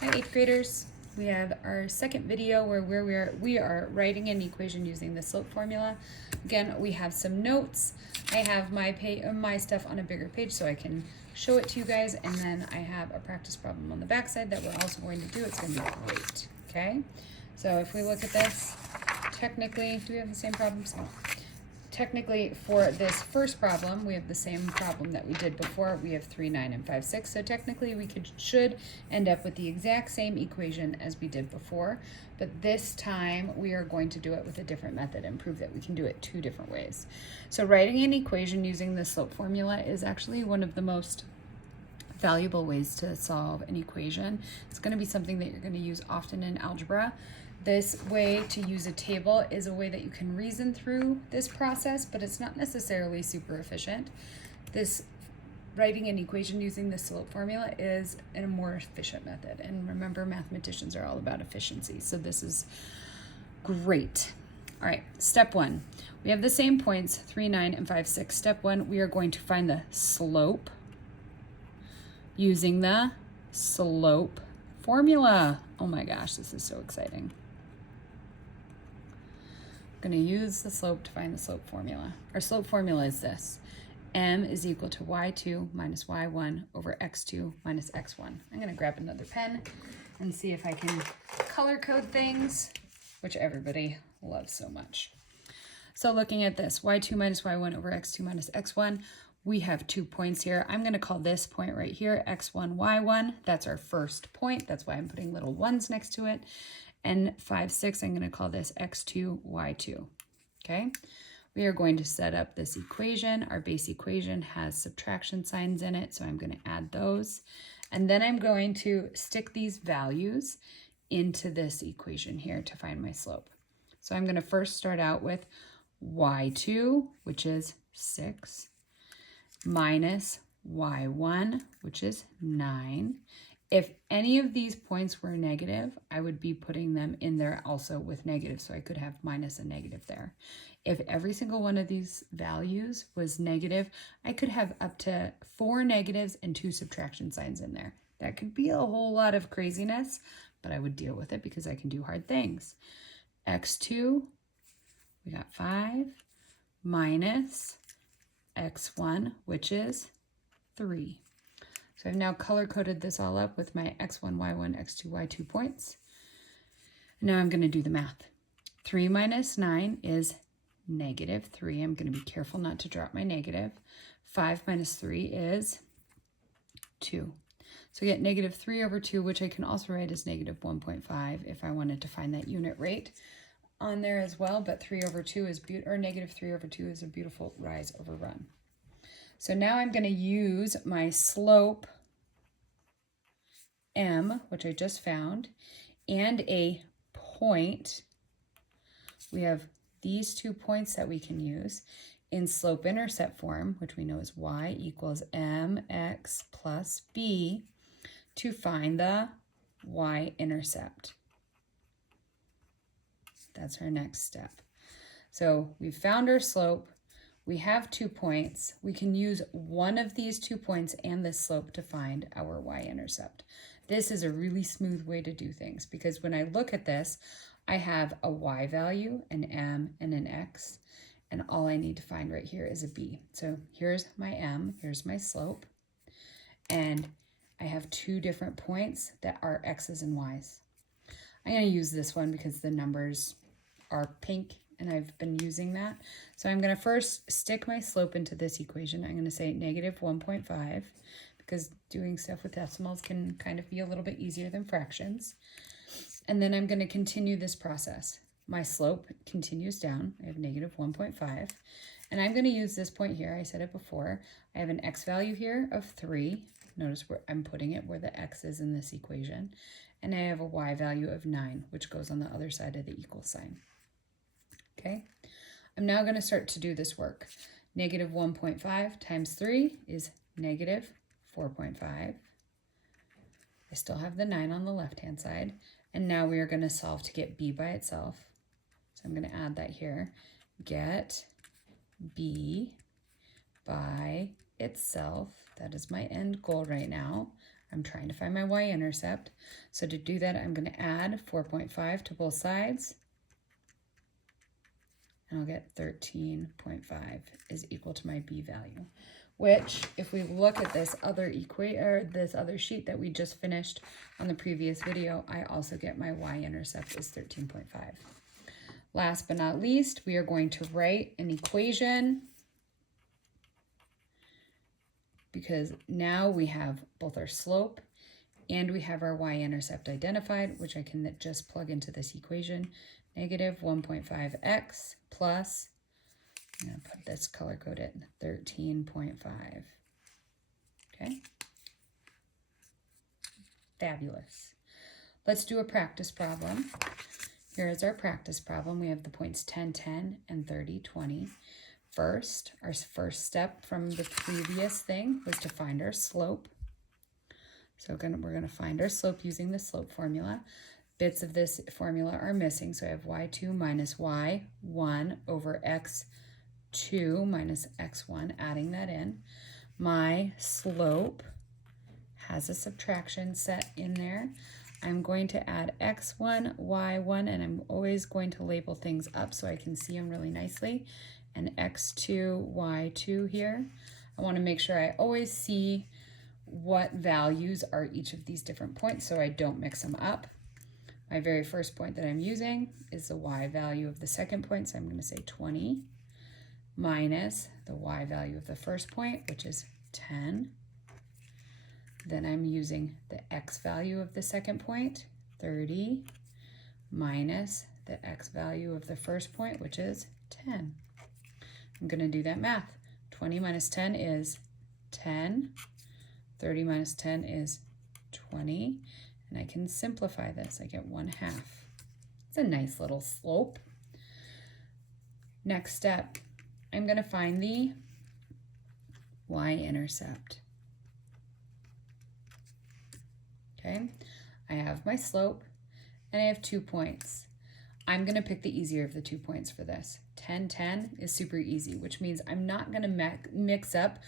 Hi, 8th graders. We have our second video where we are writing an equation using the slope formula. Again, we have some notes. I have my stuff on a bigger page so I can show it to you guys, and then I have a practice problem on the back side that we're also going to do. It's going to be great. Okay, so if we look at this, technically, do we have the same problems? No. Technically, for this first problem, we have the same problem that we did before. We have 3, 9, and 5, 6. So technically, we should end up with the exact same equation as we did before. But this time, we are going to do it with a different method and prove that we can do it 2 different ways. So writing an equation using the slope formula is actually one of the most valuable ways to solve an equation. It's going to be something that you're going to use often in algebra. This way to use a table is a way that you can reason through this process, but it's not necessarily super efficient. This writing an equation using the slope formula is a more efficient method. And remember, mathematicians are all about efficiency, so this is great. All right, step 1. We have the same points, 3, 9, and 5, 6. Step 1, we are going to find the slope using the slope formula. Oh my gosh, this is so exciting. I'm going to use the slope to find the slope formula. Our slope formula is this. M is equal to y2 minus y1 over x2 minus x1. I'm going to grab another pen and see if I can color code things, which everybody loves so much. So looking at this, y2 minus y1 over x2 minus x1, we have 2 points here. I'm going to call this point right here x1, y1. That's our first point. That's why I'm putting little ones next to it. And 5, 6, I'm going to call this x2, y2. Okay? We are going to set up this equation. Our base equation has subtraction signs in it, so I'm going to add those. And then I'm going to stick these values into this equation here to find my slope. So I'm going to first start out with y2, which is 6, minus y1, which is 9. If any of these points were negative, I would be putting them in there also with negative, so I could have minus and negative there. If every single one of these values was negative, I could have up to 4 negatives and 2 subtraction signs in there. That could be a whole lot of craziness, but I would deal with it because I can do hard things. x2, we got 5, minus x1, which is 3. So I've now color-coded this all up with my x1, y1, x2, y2 points. Now I'm going to do the math. 3 minus 9 is negative 3. I'm going to be careful not to drop my negative. 5 minus 3 is 2. So I get negative 3 over 2, which I can also write as negative 1.5 if I wanted to find that unit rate on there as well. But 3 over 2 is negative 3 over 2 is a beautiful rise over run. So now I'm going to use my slope M, which I just found, and a point. We have these 2 points that we can use in slope-intercept form, which we know is y equals mx plus b, to find the y-intercept. That's our next step. So we've found our slope. We have 2 points. We can use one of these 2 points and this slope to find our y-intercept. This is a really smooth way to do things because when I look at this, I have a y value, an m, and an x, and all I need to find right here is a b. So here's my m, here's my slope, and I have 2 different points that are x's and y's. I'm going to use this one because the numbers are pink and I've been using that. So I'm going to first stick my slope into this equation. I'm going to say negative 1.5 because doing stuff with decimals can kind of be a little bit easier than fractions. And then I'm going to continue this process. My slope continues down. I have negative 1.5. And I'm going to use this point here. I said it before. I have an x value here of 3. Notice where I'm putting it where the x is in this equation. And I have a y value of 9, which goes on the other side of the equal sign. Okay, I'm now going to start to do this work. Negative 1.5 times 3 is negative 4.5. I still have the 9 on the left-hand side. And now we are going to solve to get b by itself. So I'm going to add that here. Get b by itself. That is my end goal right now. I'm trying to find my y-intercept. So to do that, I'm going to add 4.5 to both sides. And I'll get 13.5 is equal to my b value. Which, if we look at this other this other sheet that we just finished on the previous video, I also get my y-intercept is 13.5. Last but not least, we are going to write an equation, because now we have both our slope and we have our y-intercept identified, which I can just plug into this equation. Negative 1.5x plus, I'm going to put this color coded, 13.5. Okay. Fabulous. Let's do a practice problem. Here is our practice problem. We have the points 10, 10, and 30, 20. First, our first step from the previous thing was to find our slope. So we're going to find our slope using the slope formula. Bits of this formula are missing, so I have y2 minus y1 over x2 minus x1, adding that in. My slope has a subtraction set in there. I'm going to add x1, y1, and I'm always going to label things up so I can see them really nicely. And x2, y2 here. I want to make sure I always see what values are each of these different points so I don't mix them up. My very first point that I'm using is the y value of the second point, so I'm going to say 20 minus the y value of the first point, which is 10. Then I'm using the x value of the second point, 30, minus the x value of the first point, which is 10. I'm going to do that math. 20 minus 10 is 10. 30 minus 10 is 20. And I can simplify this. I get 1/2. It's a nice little slope. Next step, I'm going to find the y-intercept. Okay, I have my slope and I have 2 points. I'm going to pick the easier of the 2 points for this. 10, 10 is super easy, which means I'm not going to mix up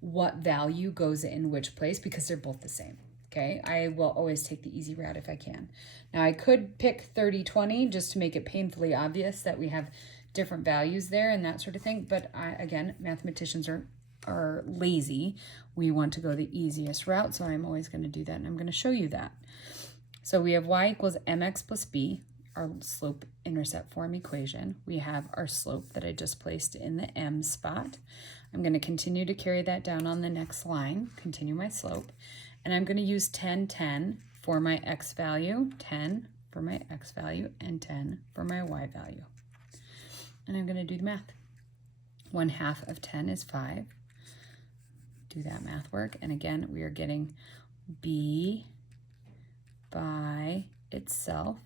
what value goes in which place because they're both the same. Okay, I will always take the easy route if I can. Now I could pick 30, 20 just to make it painfully obvious that we have different values there and that sort of thing. But again, mathematicians are lazy. We want to go the easiest route, so I'm always going to do that, and I'm going to show you that. So we have y equals mx plus b, our slope-intercept form equation. We have our slope that I just placed in the m spot. I'm going to continue to carry that down on the next line, continue my slope. And I'm going to use 10, 10 for my x value, 10 for my x value, and 10 for my y value. And I'm going to do the math. 1/2 of 10 is 5. Do that math work. And again, we are getting b by itself.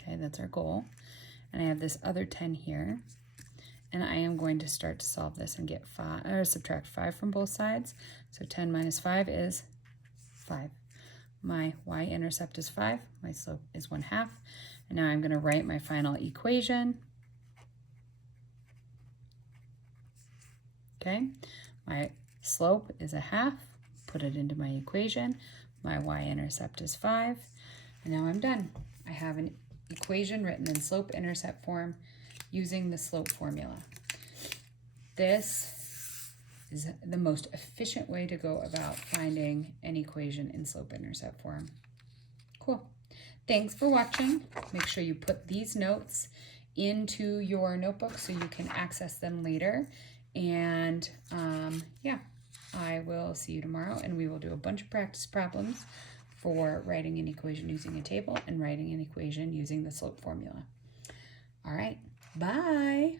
Okay, that's our goal. And I have this other 10 here. And I am going to start to solve this and get 5, or subtract 5 from both sides. So 10 minus 5 is 5. My y-intercept is 5. My slope is 1/2. And now I'm going to write my final equation. Okay, my slope is 1/2. Put it into my equation. My y-intercept is 5. And now I'm done. I have an equation written in slope-intercept form using the slope formula. This is the most efficient way to go about finding an equation in slope-intercept form. Cool. Thanks for watching. Make sure you put these notes into your notebook so you can access them later. And yeah, I will see you tomorrow, and we will do a bunch of practice problems for writing an equation using a table and writing an equation using the slope formula. All right. Bye.